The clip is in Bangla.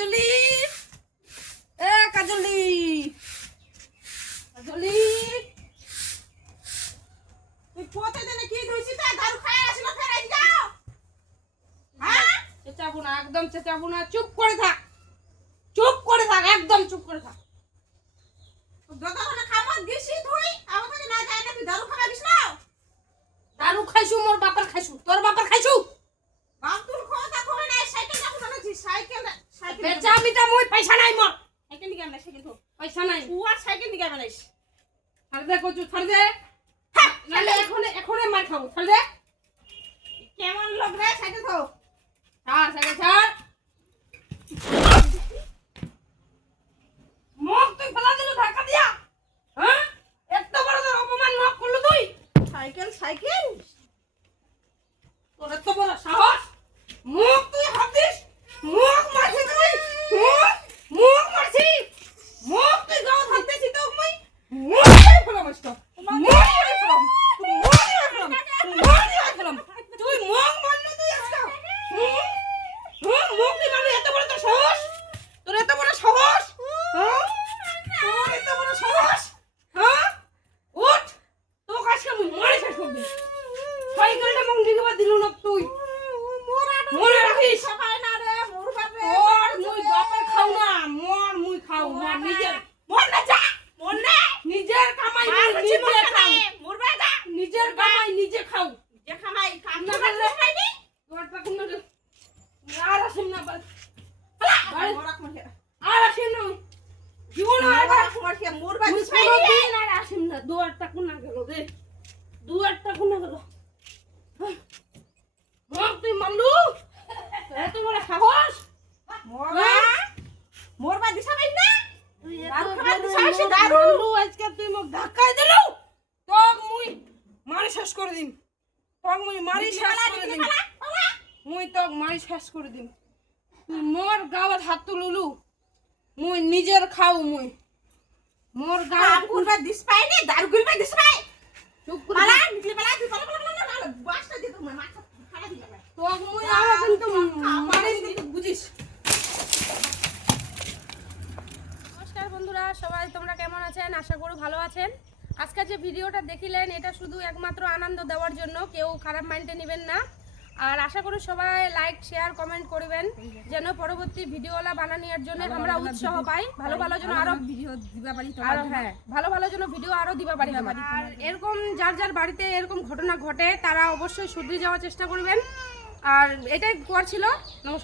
কাজলি এ, কাজলি কাজলি তুই প্রতিদিনে কি ধুইছি তা? দারু খাই আসিল ফেরাই যাও হ্যাঁ? চেঁচাবো না, একদম চেঁচাবো না। চুপ করে থাক। চুপ করে থাক, একদম চুপ করে থাক। যতক্ষণ খামত গেছি ধুই। আমার না যায় না, তুই দারু গেছ না। দারু খাইছু, মোর বাপার খাইছু। তোর বাপার খাইছু বাপ তুল খোতা কই নাই সাইকেল না কোন জি সাইকেল বেচা মই পয়সা নাই মোর সাইকেল নিকে আমরা সাইকেল তো পয়সা নাই। উয়ার সাইকেল নিকে বানাইছ ছাড় দে কচু ছাড় দে। নালে এখনে এখনে মার খাব। ছাড় দে। কেমন লোক রে সাইকেল তো ছাড় সাইকেল ছাড় মুখ তুই ফেলা দিলু ধাক্কা দিয়া। হ্যাঁ? এত বড় অপমান না করলু তুই। Cycle cycle. তোর এত বড় সাহস। মুখ তুই হাতিস মুখ মারছি তুই মুখ মুখ মারছি মুখ তুই গাও হাতেছি তো মুই মুখ ফেলাম আজকে মুখ ফেলাম মুখ ফেলাম মুখ ফেলাম তুই মুখ মারলি তুই আজকে হুম? হুম, মুখ তুই মারলি এত বড় তোর সাহস তোর এত বড় সাহস হ্যাঁ? তোর এত বড় সাহস হ্যাঁ উঠ তোকে আজকে আমি মারি করবি সাইকেলটা মন দিকে বা দিল না তুই। মনে রাখিস। না রে মোর বাপে তোর মুই বাপে খাও না। মর মুই খাও মর নিজের মোর না যা। মোর না। নিজের কামাই নিজে খাও। মোর বাই নিজের কামাই নিজে খাও। যে খামাই কাম না না করলে- খাইনি তোরটা কোন আর আসিম না। মোর আর না। জীবন আর মোর মোর মোর আসিম না। দুয়ারটা কোনা গেল রে দুয়ারটা কোনা গেল মর তুই মামলু এত বড় সাহস মোর বা পাই না দারু শেষ করে দিম তক মুই মারি শেষ করে দিম মুই তক মারি শেষ হাত তুলুলু মুই নিজের খাও মুই মোর গাওয়াত দিস পাই নি দারু গুলবা দিস পাই চুপ করে পালা পালা বাসটা দে তুমি মাথা খালা দিলা ভাই তক মুই আমার কিন্তু মারি কিন্তু বুঝিস নমস্কার বন্ধুরা সবাই তোমরা কেমন আছেন? আশা করি ভালো আছেন। আজকে যে ভিডিওটা দেখিলেন এটা শুধু একমাত্র আনন্দ দেওয়ার জন্য কেউ খারাপ মাইন্ডে নেবেন না। আর আশা করি সবাই লাইক শেয়ার কমেন্ট করবেন যেন পরবর্তী ভিডিওলা বানানোর জন্য আমরা উৎসাহ পাই। ভালো ভালো যেন আরও ভিডিও দিবা পারি আরও হ্যাঁ ভালো ভালো যেন ভিডিও আরও দিবা পারি আর এরকম যার যার বাড়িতে এরকম ঘটনা ঘটে তারা অবশ্যই শুধরে যাওয়ার চেষ্টা করবেন। আর এটাই করছিল নমস্কার।